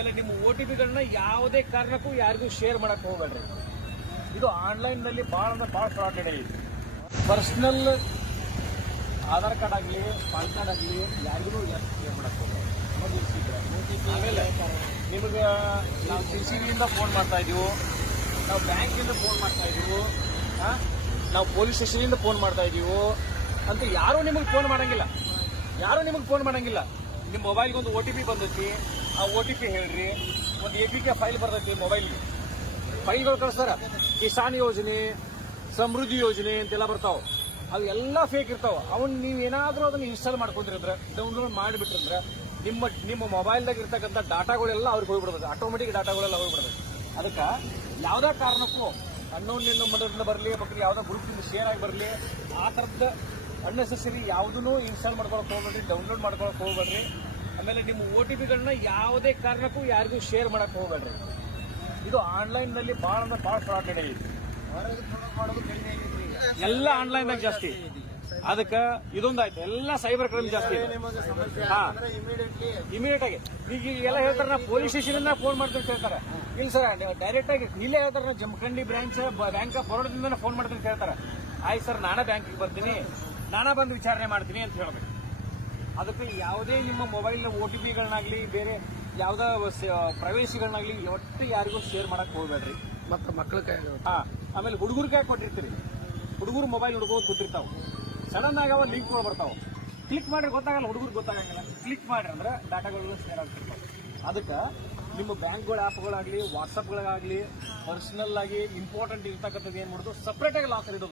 ಆಮೇಲೆ ನಿಮ್ಮ O T ಪಿಗಳನ್ನ ಯಾವುದೇ ಕಾರಣಕ್ಕೂ ಯಾರಿಗೂ ಶೇರ್ ಮಾಡಕ್ ಹೋಗ್ಬೇಡ್ರಿ. ಇದು ಆನ್ಲೈನ್ನಲ್ಲಿ ಬಹಳ ಅಂದ್ರೆ ಬಹಳ ಫ್ರಾಡ್ ನಡೆಯಿತು ಪರ್ಸನಲ್ ಆಧಾರ್ ಕಾರ್ಡ್ ಆಗಲಿ, ಪಾನ್ ಕಾರ್ಡ್ ಆಗಲಿ ಯಾರಿಗೂ ಶೇರ್ ಮಾಡಕ್ ಹೋಗ್ಬೇಡ್ರಿ. ಆಮೇಲೆ ನಿಮಗೆ ನಾವು ಸಿ ಸಿ ಬಿಯಿಂದ ಫೋನ್ ಮಾಡ್ತಾ ಇದೀವು ನಾವು ಬ್ಯಾಂಕಿಂದ ಫೋನ್ ಮಾಡ್ತಾ ಇದೀವು ನಾವು ಪೊಲೀಸ್ ಸ್ಟೇಷನಿಂದ ಫೋನ್ ಮಾಡ್ತಾ ಇದೀವು ಅಂತ ಯಾರೂ ನಿಮಗೆ ಫೋನ್ ಮಾಡಂಗಿಲ್ಲ. ಯಾರೂ ನಿಮಗೆ ಫೋನ್ ಮಾಡಂಗಿಲ್ಲ. ನಿಮ್ಮ ಮೊಬೈಲ್ಗೆ ಒಂದು ಒ ಟಿ ಪಿ ಬಂದೈತಿ, ಆ ಒ ಟಿ ಪಿ ಹೇಳ್ರಿ, ಒಂದು ಎ ಪಿ ಕೆ ಫೈಲ್ ಬರ್ತೈತಿ ಮೊಬೈಲ್ಗೆ ಫೈಲ್ಗಳು ಕಳಿಸ್ತಾರ. ಕಿಸಾನ್ ಯೋಜನೆ, ಸಮೃದ್ಧಿ ಯೋಜನೆ ಅಂತೆಲ್ಲ ಬರ್ತಾವ. ಅವು ಎಲ್ಲ ಫೇಕ್ ಇರ್ತಾವ. ಅವನ್ ನೀವು ಏನಾದರೂ ಅದನ್ನ ಇನ್ಸ್ಟಾಲ್ ಮಾಡ್ಕೊಂಡಿರಂದ್ರೆ ಡೌನ್ಲೋಡ್ ಮಾಡಿಬಿಟ್ರಂದ್ರೆ, ನಿಮ್ಮ ನಿಮ್ಮ ಮೊಬೈಲ್ದಾಗ ಇರ್ತಕ್ಕಂಥ ಡಾಟಾಗಳೆಲ್ಲ ಅವ್ರಿಗೆ ಹೋಗ್ಬಿಡ್ತದೆ ಆಟೋಮೆಟಿಕ್ ಡಾಟಾಗಳೆಲ್ಲ ಹೋಗ್ಬಿಡ್ತದೆ ಅದಕ್ಕೆ ಯಾವುದೇ ಕಾರಣಕ್ಕೂ ಅಣ್ಣವ್ನ ನಿನ್ನ ಮನದಿಂದ ಬರಲಿ ಬಗ್ಗೆ ಯಾವ್ದೋ ಗ್ರೂಪ್ನಿಂದ ಶೇರ್ ಆಗಿ ಬರಲಿ, ಆ ಥರದ ಅನ್ನೆಸೆಸರಿ ಯಾವುದೂ ಇನ್ಸ್ಟಾಲ್ ಮಾಡ್ಕೊಳಕ್ ಹೋಗ್ಬೇಡ್ರಿ ಡೌನ್ಲೋಡ್ ಮಾಡ್ಕೊಳಕ್ ಹೋಗ್ಬೇಡ್ರಿ. ಆಮೇಲೆ ನಿಮ್ಮ ಒ ಟಿ ಪಿಗಳನ್ನ ಯಾವುದೇ ಕಾರಣಕ್ಕೂ ಯಾರಿಗೂ ಶೇರ್ ಮಾಡಕ್ ಹೋಗ್ಬೇಡ್ರಿ. ಇದು ಆನ್ಲೈನ್ನಲ್ಲಿ ಬಹಳ ಅಂದ್ರೆ ಬಹಳ ಫ್ರಾಡ್ ನಡೆಯಿತು ಎಲ್ಲ ಆನ್ಲೈನ್ ದಾಗ ಜಾಸ್ತಿ. ಇದೊಂದು ಆಯ್ತು ಎಲ್ಲ ಸೈಬರ್ ಕ್ರೈಮ್ ಜಾಸ್ತಿ ಇಮಿಡಿಯೇಟ್ ಆಗಿ. ಈಗ ಎಲ್ಲ ಹೇಳ್ತಾರೆ ನಾ ಪೊಲೀಸ್ ಸ್ಟೇಷನ್ ಫೋನ್ ಮಾಡ್ತೀನಿ ಹೇಳ್ತಾರೆ. ಇಲ್ಲ ಸರ್ ಡೈರೆಕ್ಟ್ ಆಗಿ ಇಲ್ಲೇ ಹೇಳ್ತಾರೆ ಜಮಖಂಡಿ ಬ್ರಾಂಚ್ ಬ್ಯಾಂಕ್ ಆಫ್ ಬರೋಡದಿಂದ ಫೋನ್ ಮಾಡ್ತೀನಿ ಹೇಳ್ತಾರೆ. ಆಯ್ತು ಸರ್ ನಾನೇ ಬ್ಯಾಂಕಿಗೆ ಬರ್ತೀನಿ. ನಾನೇ ಬಂದು ವಿಚಾರಣೆ ಮಾಡ್ತೀನಿ ಅಂತ ಹೇಳ್ಬೇಕು. ಅದಕ್ಕೆ ಯಾವುದೇ ನಿಮ್ಮ ಮೊಬೈಲ್ನ ಓ ಟಿ ಪಿಗಳನ್ನಾಗ್ಲಿ ಬೇರೆ ಯಾವುದೇ ಪ್ರವೇಶಿಗಳನ್ನಾಗ್ಲಿ ಒಟ್ಟು ಯಾರಿಗೂ ಶೇರ್ ಮಾಡಕ್ ಹೋಗ್ಬೇಡ್ರಿ. ಮತ್ತೆ ಮಕ್ಕಳ ಕೈ ಹಾ ಆಮೇಲೆ ಹುಡುಗರು ಕೈ ಕೊಟ್ಟಿರ್ತೀರಿ. ಹುಡುಗರು ಮೊಬೈಲ್ ಹುಡುಗೋದು ಕೂತಿರ್ತಾವೆ. ಸಡನ್ ಆಗಿ ಅವ ಲಿಂಕ್ ಬರ್ತಾವ. ಕ್ಲಿಕ್ ಮಾಡಿದ್ರೆ ಗೊತ್ತಾಗಲ್ಲ ಹುಡುಗರು ಗೊತ್ತಾಗಂಗಿಲ್ಲ. ಕ್ಲಿಕ್ ಮಾಡ್ರಿ ಅಂದ್ರೆ ಡಾಟಾಗಳು ಶೇರ್ ಆಗ್ತಿರ್ತಾವೆ. ಅದಕ್ಕೆ ನಿಮ್ಮ ಬ್ಯಾಂಕ್ಗಳ ಆ್ಯಪ್ಗಳಾಗಲಿ ವಾಟ್ಸಪ್ಗಳಾಗಲಿ ಪರ್ಸನಲ್ ಆಗಿ ಇಂಪಾರ್ಟೆಂಟ್ ಇರ್ತಕ್ಕಂಥದ್ದು ಏನು ಮಾಡೋದು ಸಪ್ರೇಟಾಗಿ ಲಾಕ್ ಇಡೋದು.